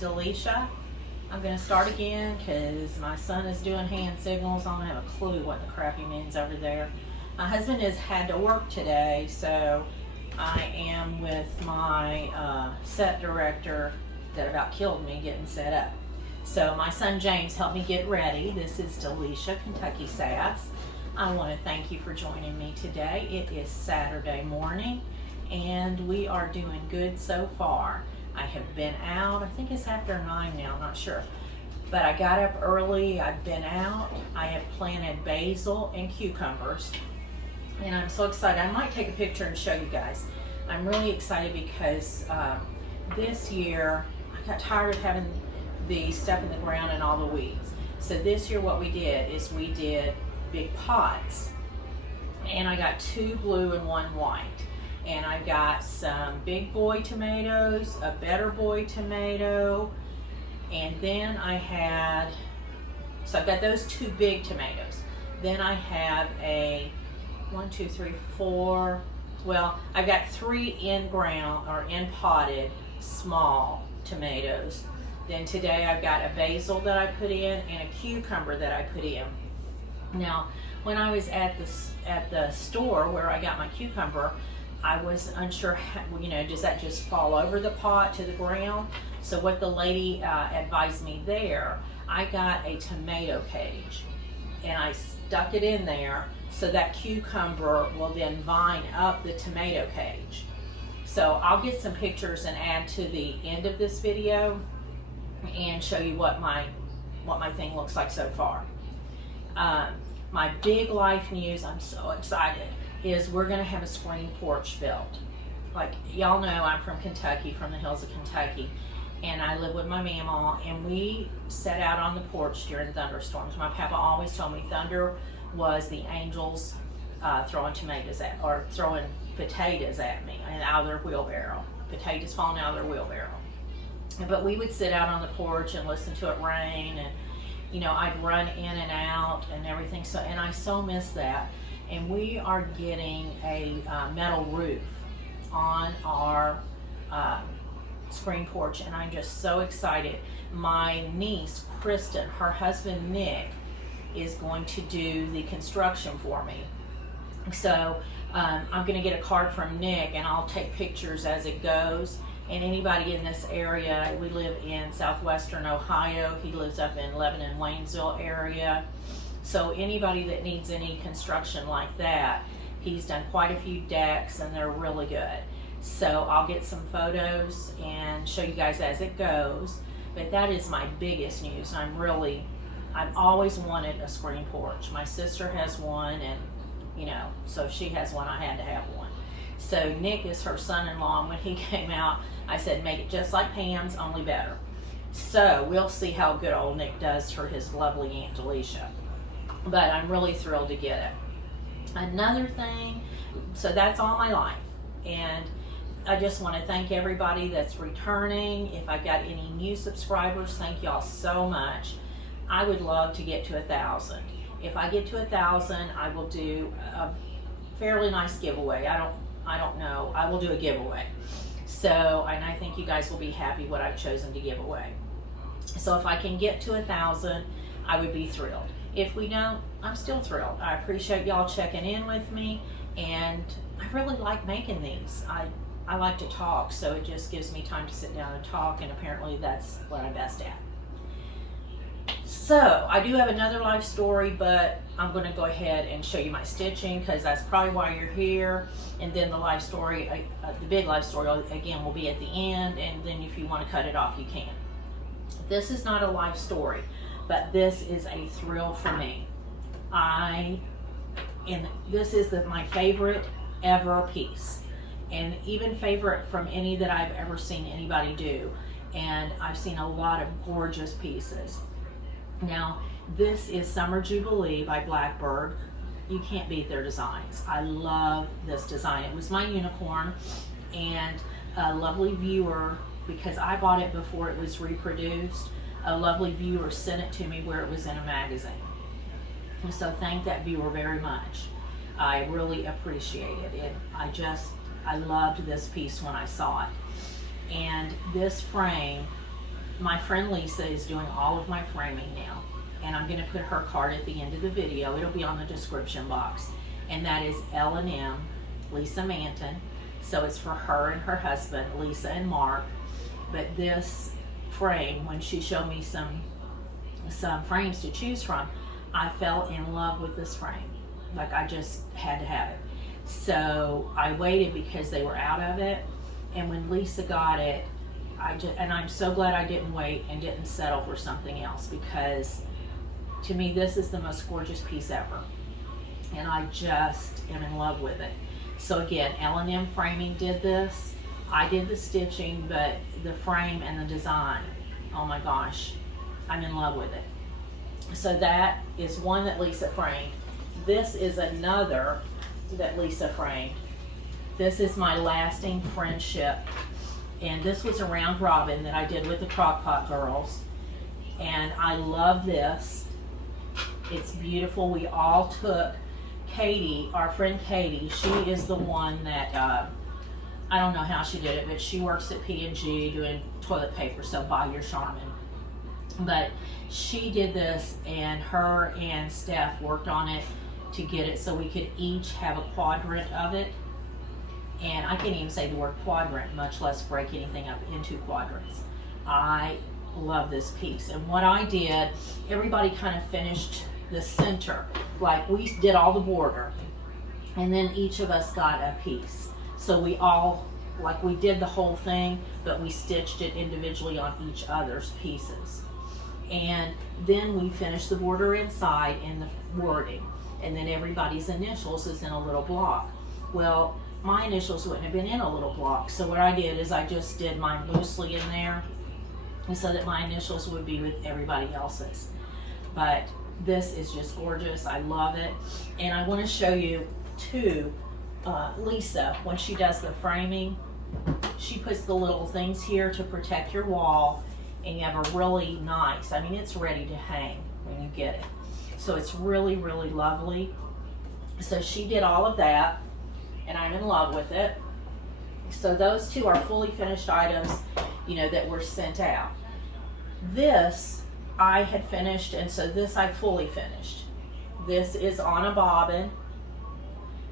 Delisha. I'm going to start again because my son is doing hand signals. I don't have a clue what the crap he means over there. My husband has had to work today, so I am with my set director that about killed me getting set up. So my son James helped me get ready. This is Delisha, Kentucky Sass. I want to thank you for joining me today. It is Saturday morning and we are doing good so far. I have been out, I think it's after 9 now, I'm not sure. But I got up early, I've been out. I have planted basil and cucumbers. And I'm so excited. I might take a picture and show you guys. I'm really excited because this year, I got tired of having the stuff in the ground and all the weeds. So this year what we did is we did big pots. And I got 2 blue and 1 white. And I got some big boy tomatoes, a better boy tomato, and then I had, so I've got those 2 big tomatoes. Then I have a 1, 2, 3, 4, well, I've got 3 in ground or in potted small tomatoes. Then today I've got a basil that I put in and a cucumber that I put in. Now, when I was at the store where I got my cucumber, I was unsure, does that just fall over the pot to the ground? So what the lady advised me there, I got a tomato cage and I stuck it in there so that cucumber will then vine up the tomato cage. So I'll get some pictures and add to the end of this video and show you what my thing looks like so far. My big life news, I'm so excited, is we're gonna have a screen porch built. Like y'all know, I'm from Kentucky, from the hills of Kentucky, and I live with my mama, and we sat out on the porch during thunderstorms. My papa always told me thunder was the angels throwing potatoes at me and out of their wheelbarrow. Potatoes falling out of their wheelbarrow. But we would sit out on the porch and listen to it rain, and I'd run in and out and everything. So, and I so miss that. And we are getting a metal roof on our screen porch, and I'm just so excited. My niece, Kristen, her husband, Nick, is going to do the construction for me. So I'm gonna get a card from Nick, and I'll take pictures as it goes. And anybody in this area, we live in southwestern Ohio. He lives up in Lebanon, Waynesville area. So anybody that needs any construction like that, he's done quite a few decks and they're really good. So I'll get some photos and show you guys as it goes. But that is my biggest news. I've always wanted a screen porch. My sister has one, and so she has one, I had to have one. So Nick is her son-in-law, and when he came out, I said, make it just like Pam's, only better. So we'll see how good old Nick does for his lovely Aunt Delisha. But I'm really thrilled to get it. Another thing, so that's all my life. And I just want to thank everybody that's returning. If I've got any new subscribers, thank y'all so much. I would love to get to 1,000. If I get to 1,000, I will do a fairly nice giveaway. I don't know. I will do a giveaway. So, and I think you guys will be happy what I've chosen to give away. So if I can get to 1,000, I would be thrilled. If we don't, I'm still thrilled. I appreciate y'all checking in with me, and I really like making these. I like to talk, so it just gives me time to sit down and talk, and apparently that's what I'm best at. So I do have another life story, but I'm going to go ahead and show you my stitching because that's probably why you're here. And then the life story, the big life story again will be at the end, and then if you want to cut it off, you can. This is not a life story, but this is a thrill for me. This is my favorite ever piece, and even favorite from any that I've ever seen anybody do. And I've seen a lot of gorgeous pieces. Now, this is Summer Jubilee by Blackbird. You can't beat their designs. I love this design. It was my unicorn, and a lovely viewer, because I bought it before it was reproduced, a lovely viewer sent it to me where it was in a magazine. And so thank that viewer very much. I really appreciated it. I loved this piece when I saw it. And this frame my friend Lisa is doing all of my framing now, and I'm going to put her card at the end of the video. It'll be on the description box, and that is L&M Lisa Manton. So it's for her and her husband, Lisa and Mark. But this frame, when she showed me some frames to choose from, I fell in love with this frame. Like, I just had to have it. So I waited because they were out of it, and when Lisa got it, and I'm so glad I didn't wait and didn't settle for something else, because to me this is the most gorgeous piece ever, and I just am in love with it. So again, L&M Framing did this. I did the stitching, but the frame and the design, oh my gosh, I'm in love with it. So that is one that Lisa framed. This is another that Lisa framed. This is My Lasting Friendship, and this was a round robin that I did with the Crockpot girls, and I love this. It's beautiful. We all took Katie, our friend Katie. She is the one that I don't know how she did it, but she works at P&G doing toilet paper, so buy your Charmin. But she did this, and her and Steph worked on it to get it so we could each have a quadrant of it. And I can't even say the word quadrant, much less break anything up into quadrants. I love this piece. And what I did, everybody kind of finished the center. Like, we did all the border, and then each of us got a piece. So we all, like, we did the whole thing, but we stitched it individually on each other's pieces. And then we finished the border inside in the wording, and then everybody's initials is in a little block. Well, my initials wouldn't have been in a little block, so what I did is I just did mine loosely in there, and so that my initials would be with everybody else's. But this is just gorgeous. I love it. And I want to show you too, Lisa, when she does the framing, she puts the little things here to protect your wall, and you have a really nice, I mean, it's ready to hang when you get it. So it's really, really lovely. So she did all of that, and I'm in love with it. So those two are fully finished items, you know, that were sent out. This I had finished, and so this I fully finished. This is on a bobbin.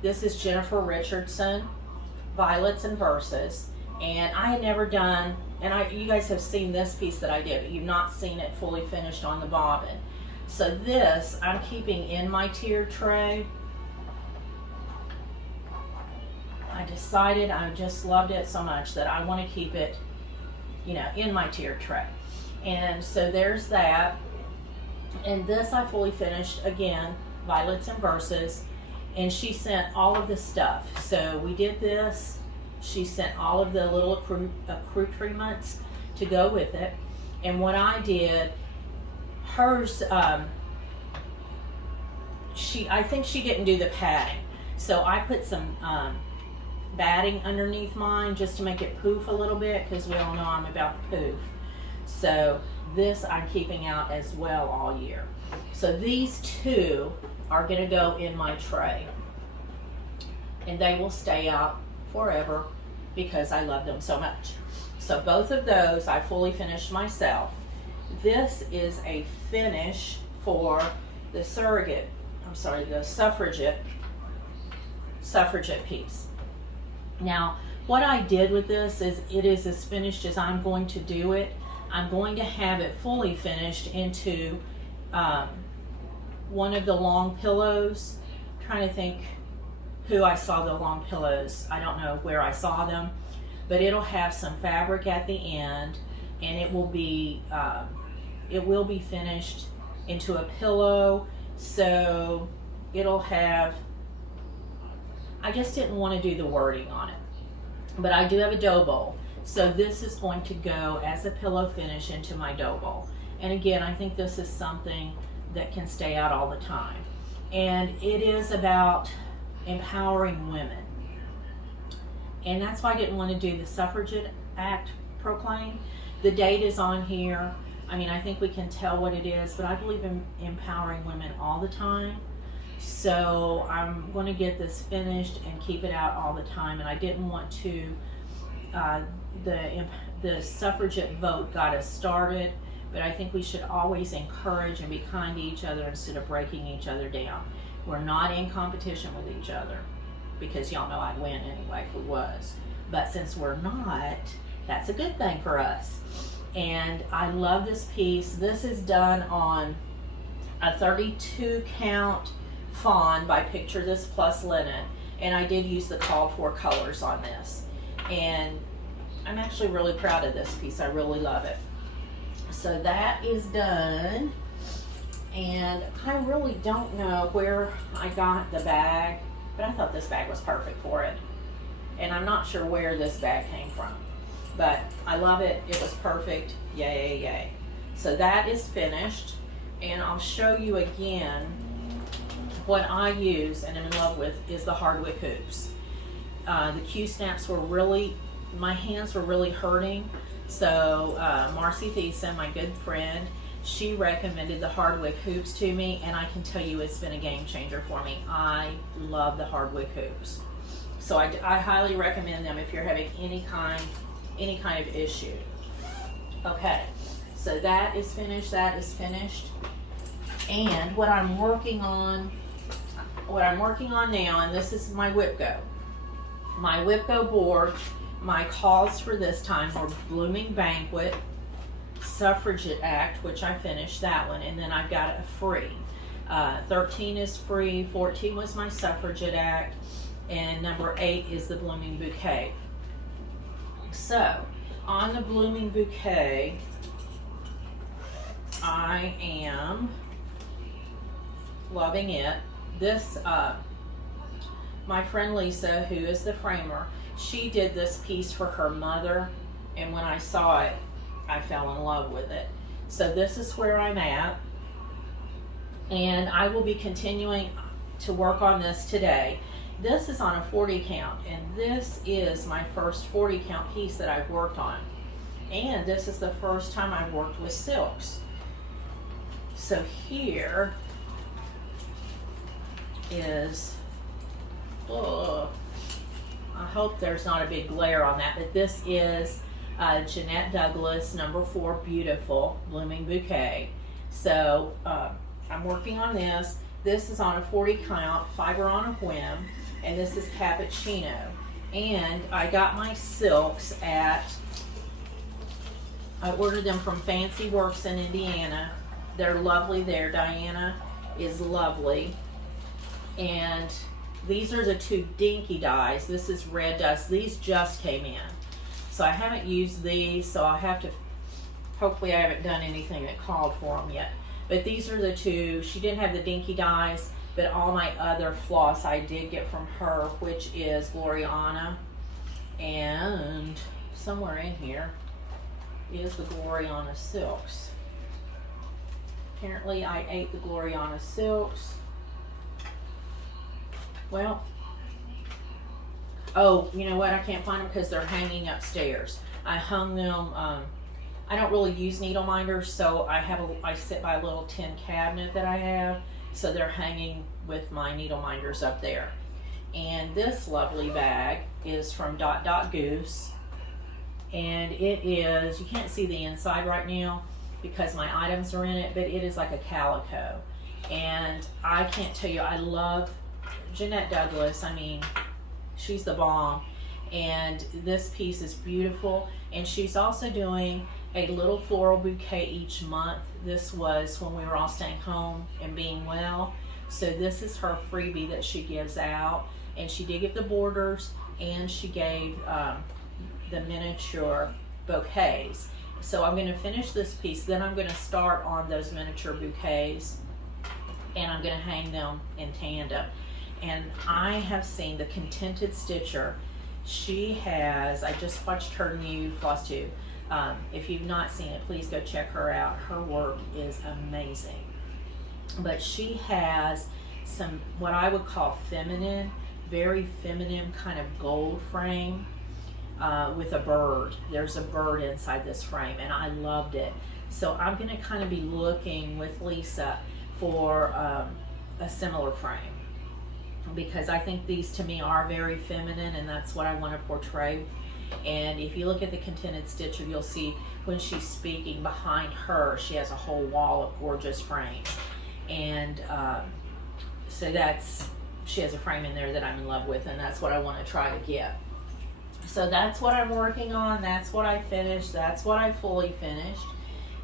This is Jennifer Richardson, Violets and Verses. And I had never done, and you guys have seen this piece that I did, but you've not seen it fully finished on the bobbin. So this I'm keeping in my tier tray. I decided, I just loved it so much that I want to keep it, you know, in my tier tray. And so there's that. And this I fully finished, again, Violets and Verses. And she sent all of the stuff. So we did this. She sent all of the little accoutrements to go with it. And what I did, hers, I think she didn't do the padding. So I put some batting underneath mine just to make it poof a little bit, because we all know I'm about the poof. So this I'm keeping out as well all year. So these two are going to go in my tray, and they will stay out forever because I love them so much. So both of those I fully finished myself. This is a finish for the the suffragette piece. Now, what I did with this is it is as finished as I'm going to do it. I'm going to have it fully finished into one of the long pillows. I'm trying to think who I saw the long pillows. I don't know where I saw them, but it'll have some fabric at the end, and it will be finished into a pillow. So it'll have, I just didn't want to do the wording on it, but I do have a dough bowl. So this is going to go as a pillow finish into my dough bowl. And again, I think this is something that can stay out all the time. And it is about empowering women. And that's why I didn't want to do the Suffragette Act proclaim. The date is on here. I mean, I think we can tell what it is, but I believe in empowering women all the time. So I'm going to get this finished and keep it out all the time. And I didn't want to uh, the suffragette vote got us started, but I think we should always encourage and be kind to each other instead of breaking each other down. We're not in competition with each other, because y'all know I'd win anyway if we was. But since we're not, that's a good thing for us. And I love this piece. This is done on a 32 count fawn by Picture This Plus linen. And I did use the called for colors on this. And I'm actually really proud of this piece. I really love it. So that is done. And I really don't know where I got the bag, but I thought this bag was perfect for it. And I'm not sure where this bag came from, but I love it. It was perfect. Yay, yay, yay. So that is finished. And I'll show you again what I use and am in love with is the hardwick hoops. The Q-snaps were really, my hands were really hurting. So Marcy Thiessen, my good friend, she recommended the hardwick hoops to me, and I can tell you it's been a game changer for me. I love the hardwick hoops. So I highly recommend them if you're having any kind of issue. Okay, so that is finished, And what I'm working on now, and this is my WhipGo. My WhipGo board, my calls for this time were Blooming Banquet, Suffragette Act, which I finished that one, and then I've got a free. 13 is free, 14 was my Suffragette Act, and number 8 is the Blooming Bouquet. So, on the Blooming Bouquet, I am loving it. This, my friend Lisa, who is the framer, she did this piece for her mother, and when I saw it, I fell in love with it. So this is where I'm at, and I will be continuing to work on this today. This is on a 40 count, and this is my first 40 count piece that I've worked on. And this is the first time I've worked with silks. So here is, oh, I hope there's not a big glare on that, but this is Jeanette Douglas, number 4, Beautiful, Blooming Bouquet. So I'm working on this. This is on a 40 count, fiber on a whim, and this is Cappuccino. And I got my silks I ordered them from Fancy Works in Indiana. They're lovely there. Diana is lovely. And these are the 2 dinky dyes. This is Red Dust. These just came in. So I haven't used these, so I have to, hopefully I haven't done anything that called for them yet. But these are the 2. She didn't have the dinky dyes, but all my other floss I did get from her, which is Gloriana. And somewhere in here is the Gloriana silks. Apparently I ate the Gloriana silks. Well, oh, you know what? I can't find them because they're hanging upstairs. I hung them. I don't really use needle minders, so I sit by a little tin cabinet that I have, so they're hanging with my needle minders up there. And this lovely bag is from Dot Dot Goose, and it is, you can't see the inside right now because my items are in it, but it is like a calico. And I can't tell you, I love Jeanette Douglas. I mean, she's the bomb. And this piece is beautiful. And she's also doing a little floral bouquet each month. This was when we were all staying home and being well. So this is her freebie that she gives out. And she did give the borders, and she gave the miniature bouquets. So I'm going to finish this piece, then I'm going to start on those miniature bouquets, and I'm going to hang them in tandem. And I have seen the Contented Stitcher. She has, I just watched her new floss tube. If you've not seen it, please go check her out. Her work is amazing. But she has some, what I would call feminine, very feminine kind of gold frame with a bird. There's a bird inside this frame, and I loved it. So I'm going to kind of be looking with Lisa for a similar frame, because I think these to me are very feminine, and that's what I want to portray. And if you look at the contented stitcher, you'll see when she's speaking, behind her, she has a whole wall of gorgeous frames. And so she has a frame in there that I'm in love with, and that's what I want to try to get. So that's what I'm working on. That's what I finished. That's what I fully finished.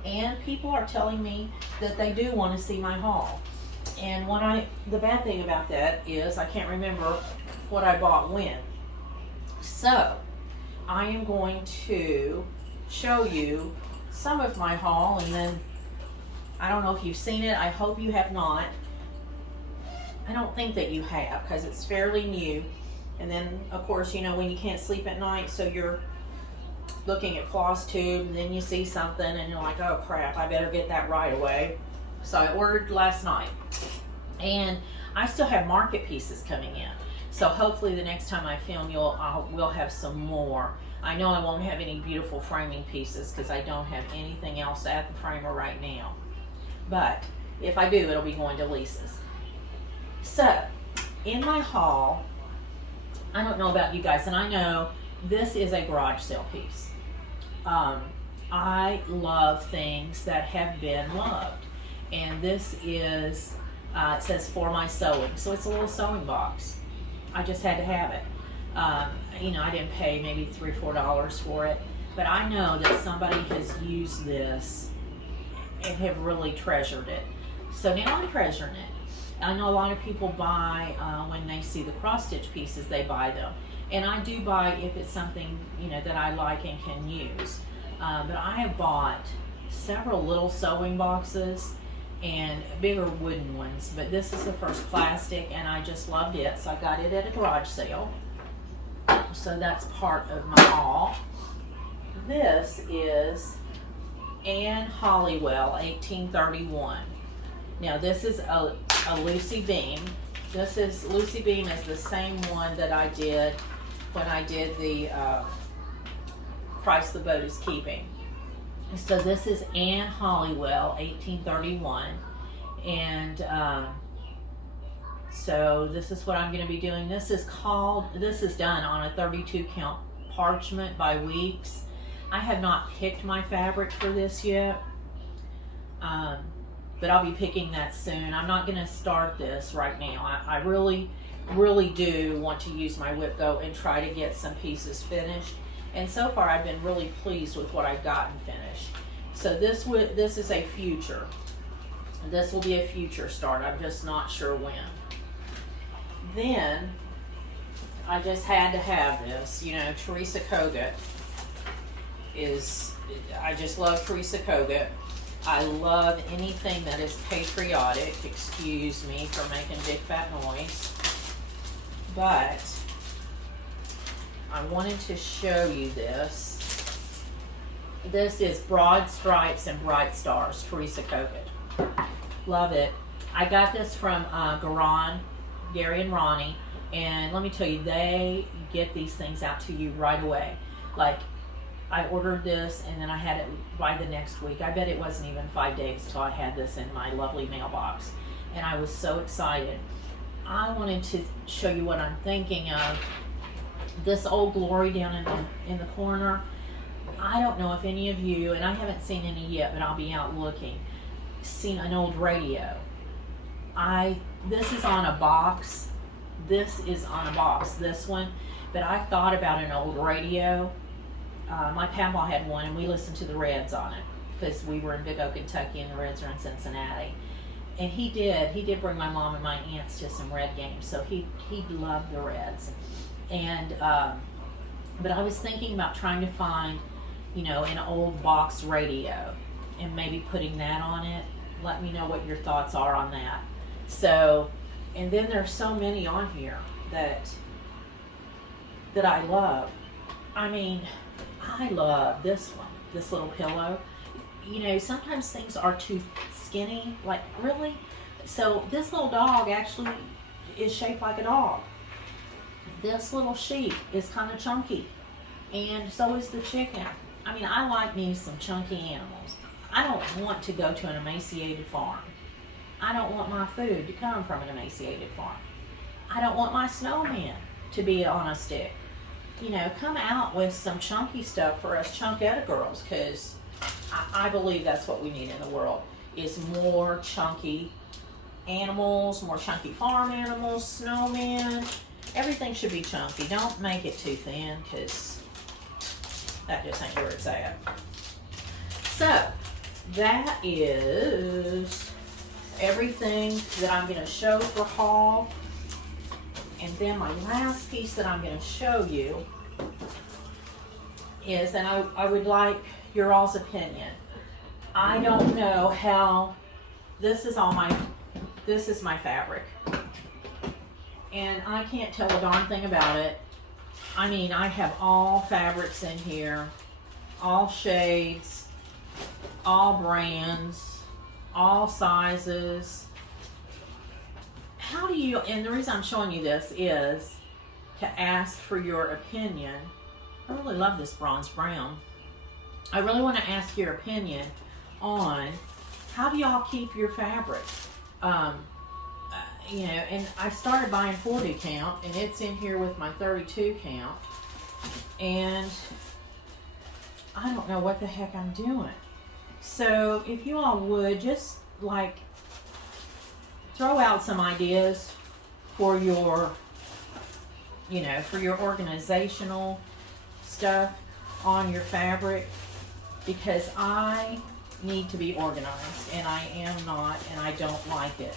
And people are telling me that they do want to see my haul. And the bad thing about that is I can't remember what I bought when. So I am going to show you some of my haul, and then I don't know if you've seen it. I hope you have not. I don't think that you have, because it's fairly new. And then, of course, you know, when you can't sleep at night, so you're looking at floss tube, and then you see something, and you're like, oh crap, I better get that right away. So I ordered last night. And I still have market pieces coming in. So hopefully the next time I film, we'll have some more. I know I won't have any beautiful framing pieces because I don't have anything else at the framer right now. But if I do, it'll be going to Lisa's. So in my haul, I don't know about you guys, and I know this is a garage sale piece. I love things that have been loved. And this is, it says for my sewing. So it's a little sewing box. I just had to have it. You know, I didn't pay maybe $3 or $4 for it, but I know that somebody has used this and have really treasured it. So now I'm treasuring it. I know a lot of people buy, when they see the cross stitch pieces, they buy them. And I do buy if it's something, you know, that I like and can use. But I have bought several little sewing boxes and bigger wooden ones. But this is the first plastic, and I just loved it. So I got it at a garage sale. So that's part of my haul. This is Anne Hollywell, 1831. Now this is a Lucy Beam. Lucy Beam is the same one that I did when I did the Price the Boat is Keeping. So this is Anne Hollywell, 1831. And so this is what I'm going to be doing. This is done on a 32 count parchment by Weeks. I have not picked my fabric for this yet. But I'll be picking that soon. I'm not going to start this right now. I really, really do want to use my whip go and try to get some pieces finished. And so far I've been really pleased with what I've gotten finished. So this is a future. This will be a future start. I'm just not sure when. Then I just had to have this. You know, Teresa Kogut I just love Teresa Kogut. I love anything that is patriotic. Excuse me for making big fat noise. But I wanted to show you this. This is Broad Stripes and Bright Stars, Teresa Kogut. Love it. I got this from Gary and Ronnie, and let me tell you, they get these things out to you right away. Like, I ordered this and then I had it by the next week. I bet it wasn't even 5 days till I had this in my lovely mailbox. And I was so excited. I wanted to show you what I'm thinking of. This Old Glory down in the corner. I don't know if any of you, and I haven't seen any yet, but I'll be out looking, seen an old radio. This is on a box. This is on a box, this one. But I thought about an old radio. My papa had one, and we listened to the Reds on it because we were in Big O, Kentucky, and the Reds are in Cincinnati. And he did bring my mom and my aunts to some Red games, so he loved the Reds. And but I was thinking about trying to find, you know, an old box radio and maybe putting that on it. Let me know what your thoughts are on that. So, and then there's so many on here that I love. I mean, I love this one, this little pillow. You know, sometimes things are too skinny, like really. So this little dog actually is shaped like a dog. This little sheep is kind of chunky, and so is the chicken. I mean, I like me some chunky animals. I don't want to go to an emaciated farm. I don't want my food to come from an emaciated farm. I don't want my snowman to be on a stick. you know, come out with some chunky stuff for us chunketta girls, because I believe that's what we need in the world, is more chunky animals, more chunky farm animals, snowmen. Everything should be chunky. Don't make it too thin, because that just ain't where it's at. So that is everything that I'm going to show for haul. And then my last piece that I'm going to show you is, and I would like your all's opinion. I don't know how, this is my fabric. And I can't tell a darn thing about it. I mean, I have all fabrics in here, all shades, all brands, all sizes. How do you, and the reason I'm showing you this is to ask for your opinion. I really love this bronze brown. I really want to ask your opinion on how do y'all keep your fabric? You know, and I started buying 40 count, and it's in here with my 32 count, and I don't know what the heck I'm doing. So if you all would just like throw out some ideas for your, you know, for your organizational stuff on your fabric, because I need to be organized, and I am not, and I don't like it.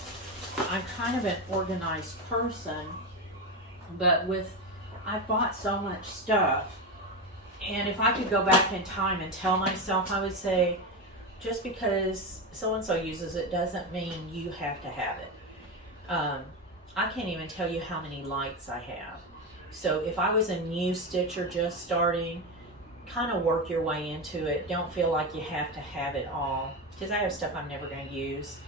I'm kind of an organized person, but I've bought so much stuff, and if I could go back in time and tell myself, I would say, just because so-and-so uses it doesn't mean you have to have it. I can't even tell you how many lights I have. So if I was a new stitcher just starting, kind of work your way into it. Don't feel like you have to have it all, because I have stuff I'm never going to use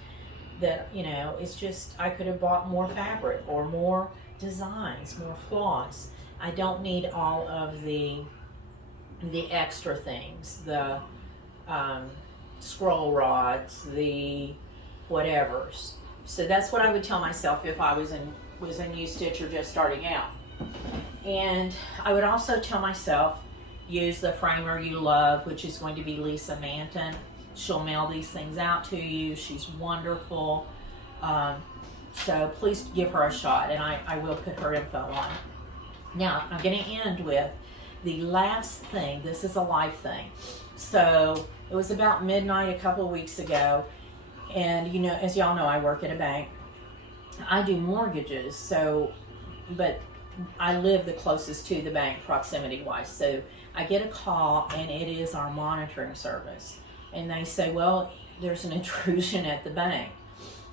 that, you know, it's just, I could have bought more fabric or more designs, more floss. I don't need all of the extra things, the scroll rods, the whatevers. So that's what I would tell myself if I was a new stitcher just starting out. And I would also tell myself, use the framer you love, which is going to be Lisa Manton. She'll mail these things out to you. She's wonderful. So please give her a shot, and I will put her info on. Now, I'm going to end with the last thing. This is a life thing. So it was about midnight a couple of weeks ago, and you know, as y'all know, I work at a bank. I do mortgages, so, but I live the closest to the bank proximity-wise. So I get a call, and it is our monitoring service. And they say, well, there's an intrusion at the bank.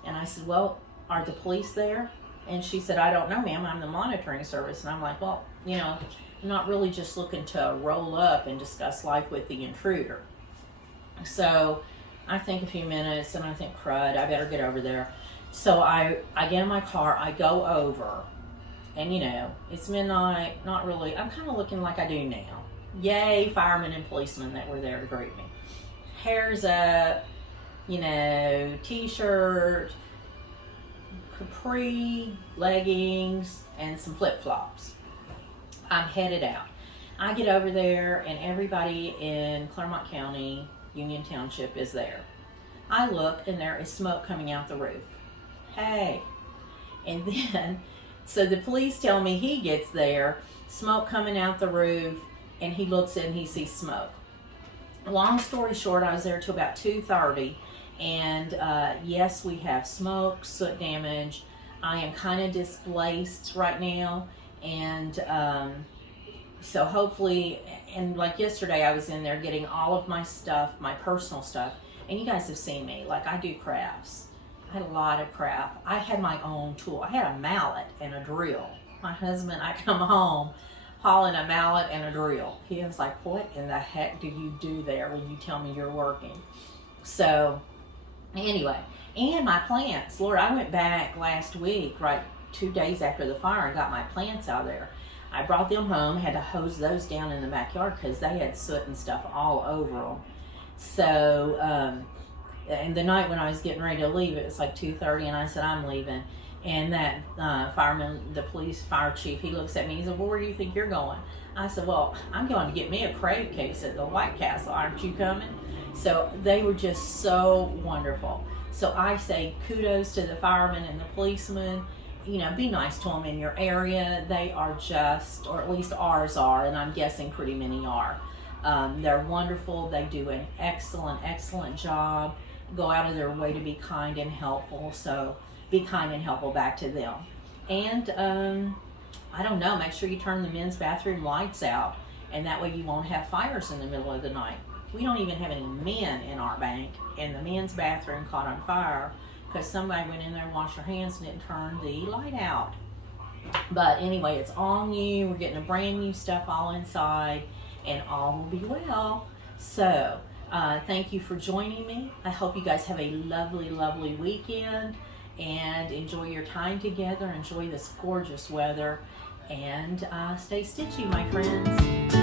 And I said, well, are the police there? And she said, I don't know, ma'am, I'm the monitoring service. And I'm like, well, you know, I'm not really just looking to roll up and discuss life with the intruder. So I think a few minutes, and I think, crud, I better get over there. So I get in my car, I go over, and you know, it's midnight, not really, I'm kind of looking like I do now. Yay, firemen and policemen that were there to greet me. Hair's up, you know, t-shirt, capri, leggings, and some flip-flops. I'm headed out. I get over there, and everybody in Clermont County, Union Township is there. I look, and there is smoke coming out the roof. Hey. And then, so the police tell me he gets there, smoke coming out the roof, and he looks in and he sees smoke. Long story short, I was there till about 2:30, and yes, we have smoke, soot damage. I am kind of displaced right now, and so hopefully, and like yesterday, I was in there getting all of my stuff, my personal stuff, and you guys have seen me, like I do crafts. I had a lot of craft. I had my own tool. I had a mallet and a drill. My husband, I come home hauling a mallet and a drill. He was like, what in the heck do you do there when you tell me you're working? So anyway, and my plants. Lord, I went back last week, right 2 days after the fire, and got my plants out of there. I brought them home, had to hose those down in the backyard because they had soot and stuff all over them. So, and the night when I was getting ready to leave, it was like 2:30, and I said, I'm leaving. And that fireman, the police fire chief, he looks at me, he said, well, where do you think you're going? I said, well, I'm going to get me a crave case at the White Castle. Aren't you coming? So they were just so wonderful. So I say kudos to the firemen and the policemen. You know, be nice to them in your area. They are just, or at least ours are, and I'm guessing pretty many are. They're wonderful. They do an excellent job. Go out of their way to be kind and helpful. So be kind and helpful back to them. And I don't know, make sure you turn the men's bathroom lights out, and that way you won't have fires in the middle of the night. We don't even have any men in our bank, and the men's bathroom caught on fire because somebody went in there and washed their hands and didn't turn the light out. But anyway, it's all new. We're getting a brand new stuff all inside, and all will be well. So thank you for joining me. I hope you guys have a lovely weekend and enjoy your time together. Enjoy this gorgeous weather, and stay stitchy, my friends.